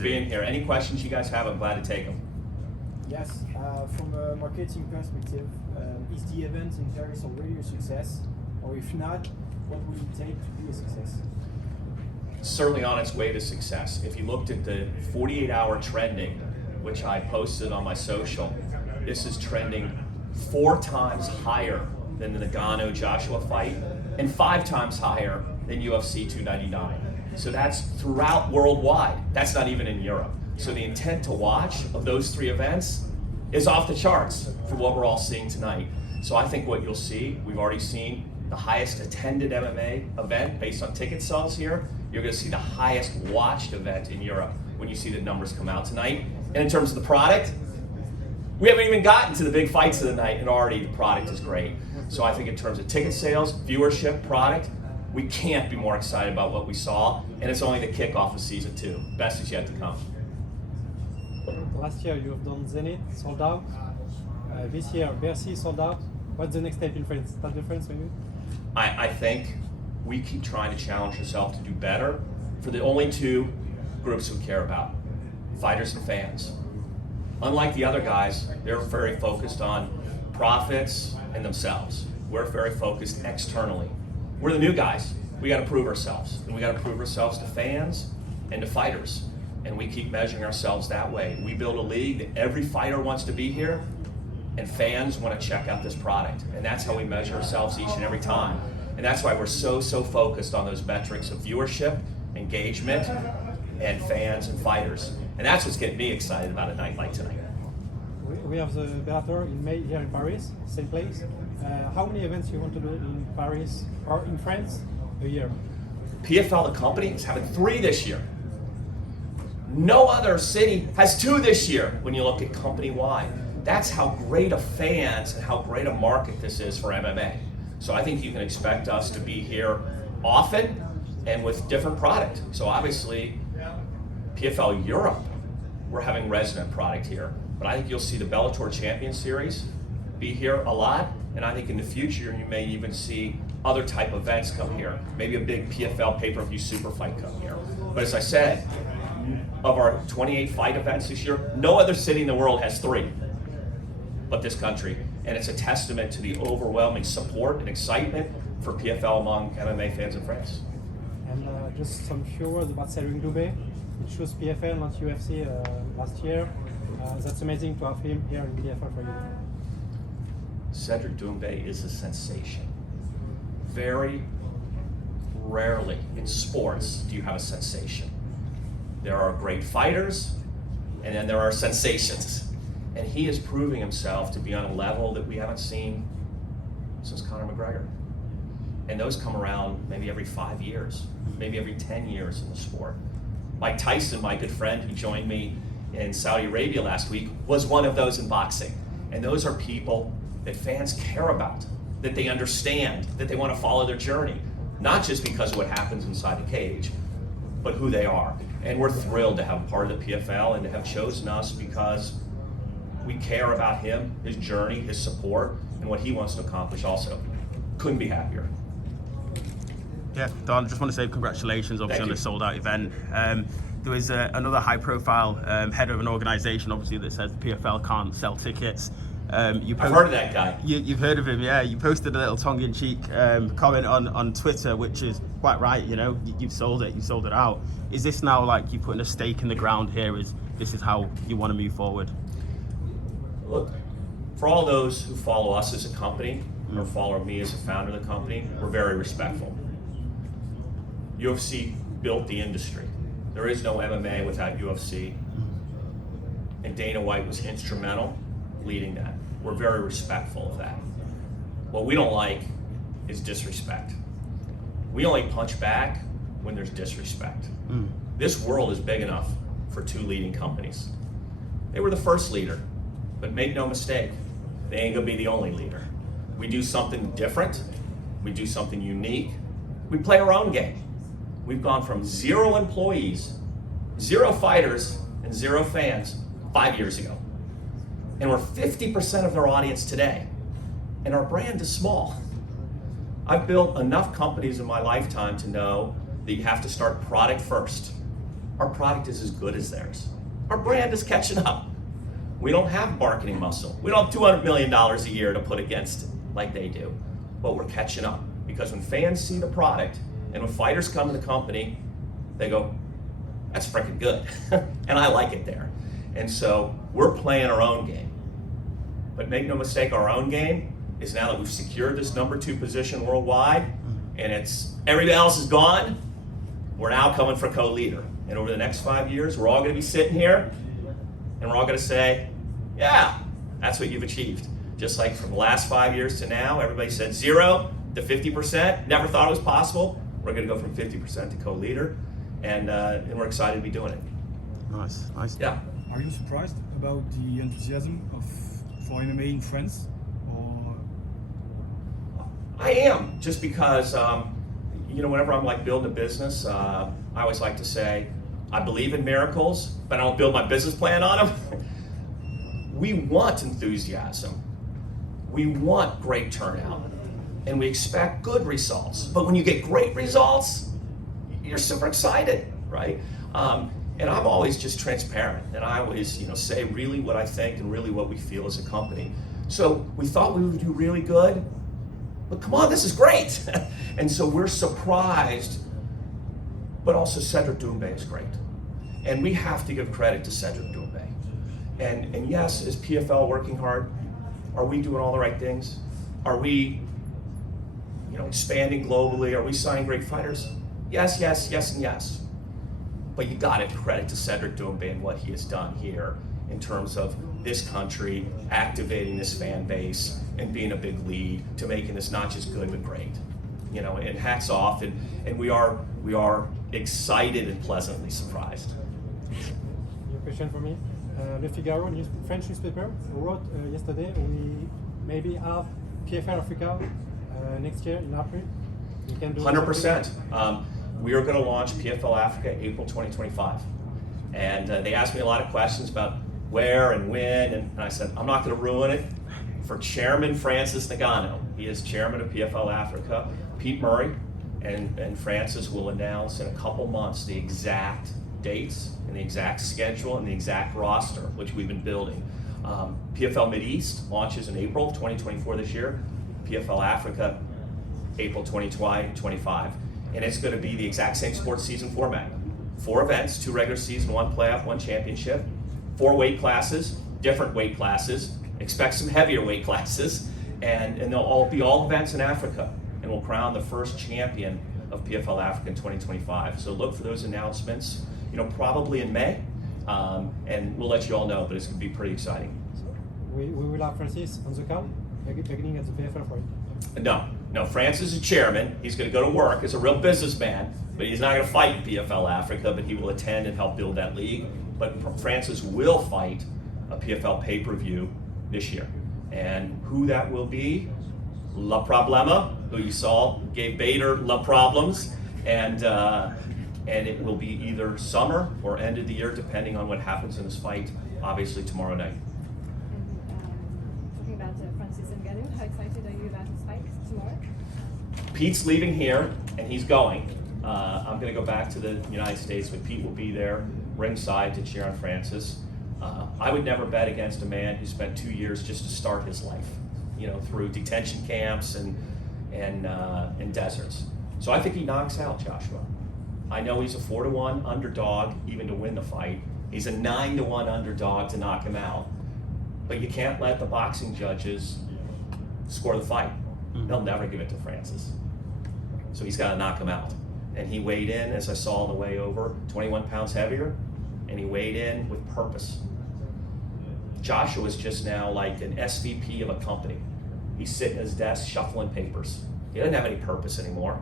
for being here. Any questions you guys have, I'm glad to take them. Yes, from a marketing perspective, is the event in Paris already a success? Or if not, what would it take to be a success? Certainly on its way to success. If you looked at the 48-hour trending, which I posted on my social, this is trending 4 times higher than the Ngannou Joshua fight and 5 times higher than UFC 299. So that's throughout worldwide. That's not even in Europe. So the intent to watch of those 3 events is off the charts for what we're all seeing tonight. So I think what you'll see, we've already seen the highest attended MMA event based on ticket sales here. You're going to see the highest watched event in Europe when you see the numbers come out tonight. And in terms of the product, we haven't even gotten to the big fights of the night, and already the product is great. So I think in terms of ticket sales, viewership, product, we can't be more excited about what we saw, and it's only the kickoff of season 2. Best is yet to come. Last year you have done Zenit, sold out. This year Bercy, sold out. What's the next step in France? Is that difference maybe? I think we keep trying to challenge ourselves to do better for the only 2 groups we care about, fighters and fans. Unlike the other guys, they're very focused on profits and themselves. We're very focused externally. We're the new guys. We got to prove ourselves, and we got to prove ourselves to fans and to fighters. And we keep measuring ourselves that way. We build a league that every fighter wants to be here, and fans want to check out this product. And that's how we measure ourselves each and every time. And that's why we're so focused on those metrics of viewership, engagement, and fans and fighters. And that's what's getting me excited about a night like tonight. We have the Bellator in May here in Paris, same place. How many events you want to do in Paris or in France a year? PFL, the company, is having 3 this year. No other city has 2 this year when you look at company-wide. That's how great of fans and how great a market this is for MMA. So I think you can expect us to be here often and with different product. So obviously, PFL Europe, we're having resident product here. But I think you'll see the Bellator Champion Series be here a lot. And I think in the future, you may even see other type events come here. Maybe a big PFL pay-per-view super fight come here. But as I said, of our 28 fight events this year, no other city in the world has 3 but this country. And it's a testament to the overwhelming support and excitement for PFL among MMA fans in France. And just some few words about Cedric Doumbe. He chose PFL, not UFC last year. That's amazing to have him here in PFL for you. Cedric Doumbe is a sensation. Very rarely in sports do you have a sensation. There are great fighters, and then there are sensations. And he is proving himself to be on a level that we haven't seen since Conor McGregor. And those come around maybe every 5 years, maybe every 10 years in the sport. Mike Tyson, my good friend who joined me in Saudi Arabia last week, was one of those in boxing. And those are people that fans care about, that they understand, that they want to follow their journey, not just because of what happens inside the cage, but who they are. And we're thrilled to have part of the PFL and to have chosen us because we care about him, his journey, his support, and what he wants to accomplish also. Couldn't be happier. Yeah, Don, just want to say congratulations, obviously, on the sold-out event. There was another high-profile head of an organisation, obviously, that says the PFL can't sell tickets. I've heard of that guy. You've heard of him, yeah. You posted a little tongue-in-cheek comment on Twitter, which is quite right. You know, you've sold it out. Is this now like you putting a stake in the ground here? This is how you want to move forward? Look, for all those who follow us as a company or follow me as a founder of the company, we're very respectful. UFC built the industry. There is no MMA without UFC. And Dana White was instrumental leading that. We're very respectful of that. What we don't like is disrespect. We only punch back when there's disrespect. This world is big enough for 2 leading companies. They were the first leader, but make no mistake, they ain't gonna be the only leader. We do something different, we do something unique, we play our own game. We've gone from 0 employees, 0 fighters, and 0 fans 5 years ago. And we're 50% of their audience today. And our brand is small. I've built enough companies in my lifetime to know that you have to start product first. our product is as good as theirs. Our brand is catching up. We don't have marketing muscle. We don't have $200 million a year to put against it like they do, but we're catching up. Because when fans see the product and when fighters come to the company, they go, that's freaking good. And I like it there. And so we're playing our own game. But make no mistake, our own game is now that we've secured this number 2 position worldwide, and it's everybody else is gone, we're now coming for co-leader. And over the next 5 years, we're all gonna be sitting here and we're all gonna say, yeah, that's what you've achieved. Just like from the last 5 years to now, everybody said 0 to 50%, never thought it was possible. We're gonna go from 50% to co-leader, and we're excited to be doing it. Nice. Yeah. Are you surprised about the enthusiasm for MMA in France? Or I am, just because, whenever I'm like building a business, I always like to say, I believe in miracles, but I don't build my business plan on them. We want enthusiasm. We want great turnout, and we expect good results. But when you get great results, you're super excited, right? And I'm always just transparent, and I always, say really what I think and really what we feel as a company. So we thought we would do really good, but come on, this is great. And so we're surprised, but also Cedric Doumbe is great. And we have to give credit to Cedric Doumbe. And yes, is PFL working hard? Are we doing all the right things? Are we, expanding globally? Are we signing great fighters? Yes, and yes. But you got to give credit to Cedric Doumbe and what he has done here in terms of this country activating this fan base and being a big lead to making this not just good but great. And hats off, and we are excited and pleasantly surprised. Your question for me? Le Figaro, French newspaper, wrote yesterday we maybe have PFL Africa next year in April. You can do 100%. We are going to launch PFL Africa April 2025. And they asked me a lot of questions about where and when, and I said, I'm not going to ruin it for Chairman Francis Ngannou. He is Chairman of PFL Africa. Pete Murray and Francis will announce in a couple months the exact dates and the exact schedule and the exact roster, which we've been building. PFL Mideast launches in April 2024 this year. PFL Africa, April 2025. And it's going to be the exact same sports season format. 4 events, 2 regular season, 1 playoff, 1 championship, 4 weight classes, different weight classes. Expect some heavier weight classes, and they'll all be all events in Africa. And we'll crown the first champion of PFL Africa in 2025. So look for those announcements, probably in May, and we'll let you all know, but it's going to be pretty exciting. We will have Francis on the card, beginning at the PFL for it. No, Francis is chairman. He's going to go to work as a real businessman, but he's not going to fight in PFL Africa, but he will attend and help build that league. But Francis will fight a PFL pay-per-view this year. And who that will be, La Problema, who you saw gave Bader La Problems, and it will be either summer or end of the year, depending on what happens in this fight, obviously tomorrow night. Talking about Francis Ngannou, how excited are you about his fight tomorrow? Pete's leaving here, and he's going. I'm going to go back to the United States, but Pete will be there ringside to cheer on Francis. I would never bet against a man who spent 2 years just to start his life, through detention camps and deserts. So I think he knocks out Joshua. I know he's a 4-1 underdog even to win the fight. He's a 9-1 underdog to knock him out. But you can't let the boxing judges score the fight. They'll never give it to Francis. So he's got to knock him out. And he weighed in, as I saw on the way over, 21 pounds heavier, and he weighed in with purpose. Joshua's just now like an SVP of a company. He's sitting at his desk shuffling papers. He doesn't have any purpose anymore.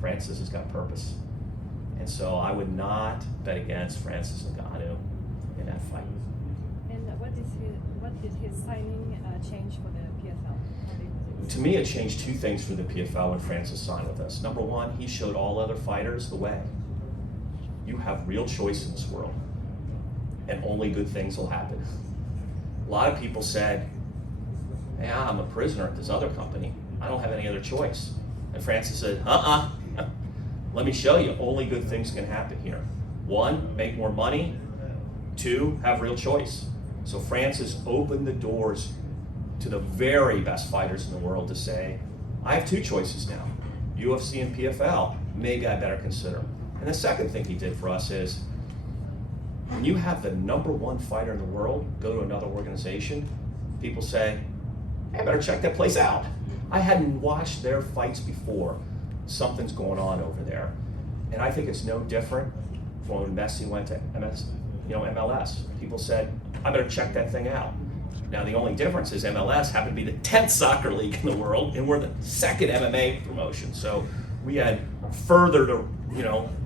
Francis has got purpose. And so I would not bet against Francis Ngannou in that fight. And what did his signing change for the PFL? To me, it changed 2 things for the PFL when Francis signed with us. Number 1, he showed all other fighters the way. You have real choice in this world, and only good things will happen. A lot of people said, yeah, I'm a prisoner at this other company. I don't have any other choice. And Francis said, let me show you, only good things can happen here. One, make more money. Two, have real choice. So France has opened the doors to the very best fighters in the world to say, I have two choices now, UFC and PFL, maybe I better consider them. And the second thing he did for us is, when you have the #1 fighter in the world go to another organization, people say, hey, I better check that place out. I hadn't watched their fights before. Something's going on over there. And I think it's no different from when Messi went to MLS. People said, I better check that thing out. Now the only difference is MLS happened to be the 10th soccer league in the world, and we're the second MMA promotion. So we had further to,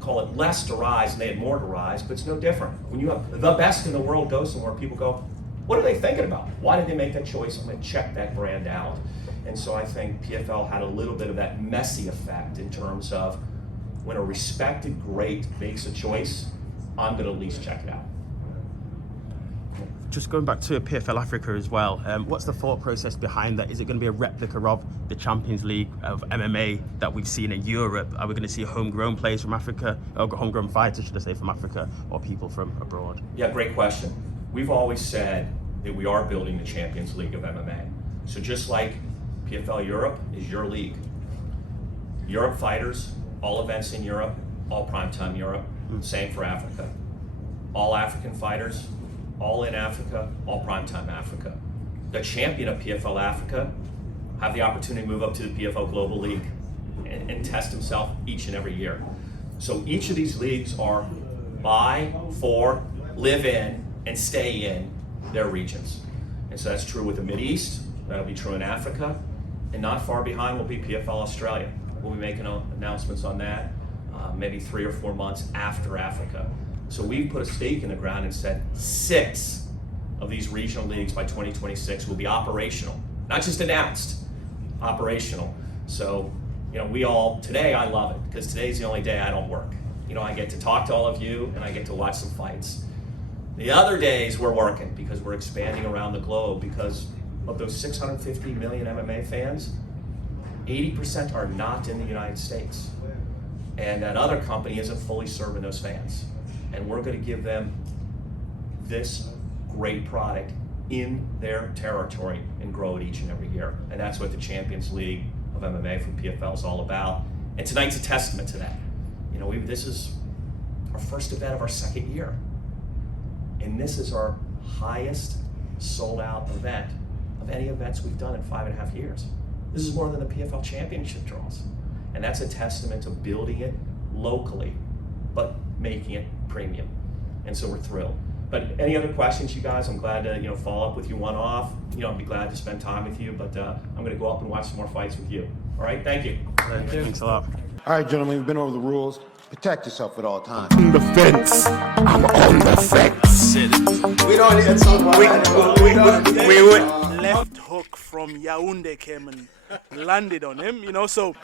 call it less to rise, and they had more to rise, but it's no different. When you have the best in the world go somewhere, people go, what are they thinking about? Why did they make that choice? I'm gonna check that brand out. And so I think PFL had a little bit of that Messi effect in terms of when a respected great makes a choice, I'm gonna at least check it out. Just going back to PFL Africa as well, what's the thought process behind that? Is it going to be a replica of the Champions League of MMA that we've seen in Europe? Are we going to see homegrown players from Africa, or homegrown fighters, should I say, from Africa, or people from abroad? Yeah, great question. We've always said that we are building the Champions League of MMA. So just like PFL Europe is your league, Europe fighters, all events in Europe, all primetime Europe, same for Africa. All African fighters, all in Africa, all primetime Africa. The champion of PFL Africa have the opportunity to move up to the PFL Global League and test himself each and every year. So each of these leagues are by, for, live in, and stay in their regions. And so that's true with the Mideast, that'll be true in Africa, and not far behind will be PFL Australia. We'll be making announcements on that maybe 3 or 4 months after Africa. So we've put a stake in the ground and said 6 of these regional leagues by 2026 will be operational, not just announced, operational. So, today I love it because today's the only day I don't work. I get to talk to all of you and I get to watch some fights. The other days we're working because we're expanding around the globe, because of those 650 million MMA fans, 80% are not in the United States. And that other company isn't fully serving those fans. And we're going to give them this great product in their territory and grow it each and every year. And that's what the Champions League of MMA from PFL is all about. And tonight's a testament to that. This is our first event of our second year. And this is our highest sold out event of any events we've done in 5.5 years. This is more than the PFL Championship draws. And that's a testament to building it locally, but making it premium. And so we're thrilled. But any other questions, you guys? I'm glad to follow up with you one-off. I'd be glad to spend time with you, but I'm going to go up and watch some more fights with you. All right, thank you. Thanks a lot. All right, gentlemen, we've been over the rules. Protect yourself at all times. On the fence. I'm on the fence. We don't need to talk about Left hook from Yaoundé came and landed on him, so